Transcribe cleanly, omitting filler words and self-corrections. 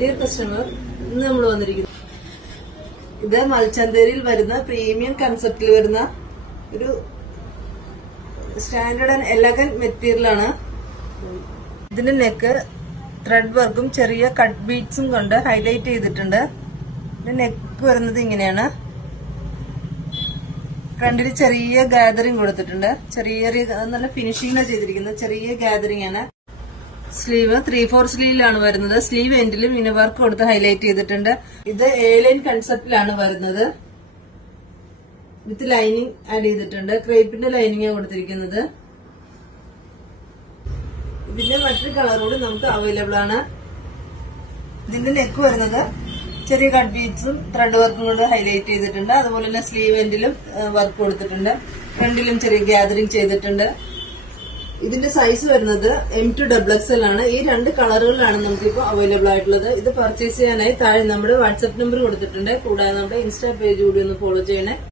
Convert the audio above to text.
Dear customer, ഇന്ന് നമ്മൾ വന്നിരിക്കുന്നത് ഇത് മൽച്ചന്തേരിയിൽ വരുന്ന പ്രീമിയം കൺസെപ്റ്റിൽ വരുന്ന ഒരു സ്റ്റാൻഡേർഡ് ആൻഡ് എലഗന്റ് മെറ്റീരിയലാണ്. ഇതിന്റെ നെക്ക് ത്രെഡ് വർക്കും ചെറിയ കട്ട് ബീഡ്സും കൊണ്ട് ഹൈലൈറ്റ് ചെയ്തിട്ടുണ്ട്. നെക്ക് വരുന്നത് ഇങ്ങനെയാണ്. ഫ്രണ്ടിൽ ചെറിയ ഗാദറിംഗ് കൊടുത്തിട്ടുണ്ട്. ചെറിയ നല്ല ഫിനിഷിംഗിലാണ് ചെയ്തിരിക്കുന്നത്. ചെറിയ ഗാദറിംഗ് ആണ്. സ്ലീവ് 3/4 സ്ലീവിലാണ് വരുന്നത്. സ്ലീവ് എൻഡിലും ഇങ്ങനെ വർക്ക് കൊടുത്ത് ഹൈലൈറ്റ് ചെയ്തിട്ടുണ്ട്. ഇത് A-ലൈൻ കൺസെപ്റ്റിലാണ് വരുന്നത്. വിത്ത് ലൈനിങ് ആഡ് ചെയ്തിട്ടുണ്ട്. ക്രേപ്പിന്റെ ലൈനിങ് കൊടുത്തിരിക്കുന്നത്. ഇതിന്റെ മറ്റൊരു കളർ കൂടി നമുക്ക് അവൈലബിൾ ആണ്. ഇതിന്റെ നെക്ക് വരുന്നത് ചെറിയ കട്ട് ബീഡ്സും ത്രെഡ് വർക്കും കൊണ്ട് ഹൈലൈറ്റ് ചെയ്തിട്ടുണ്ട്. അതുപോലെ തന്നെ സ്ലീവ് എൻഡിലും വർക്ക് കൊടുത്തിട്ടുണ്ട്. ഫ്രണ്ടിലും ചെറിയ ഗാദറിംഗ് ചെയ്തിട്ടുണ്ട്. ഇതിന്റെ സൈസ് വരുന്നത് M to XXL ആണ്. ഈ 2 കളറുകളിലാണ് നമുക്കിപ്പോൾ അവൈലബിൾ ആയിട്ടുള്ളത്. ഇത് പർച്ചേസ് ചെയ്യാനായി താഴെ നമ്മുടെ വാട്സ്ആപ്പ് നമ്പർ കൊടുത്തിട്ടുണ്ട്. കൂടാതെ നമ്മുടെ ഇൻസ്റ്റാ പേജ് കൂടി ഒന്ന് ഫോളോ ചെയ്യണേ.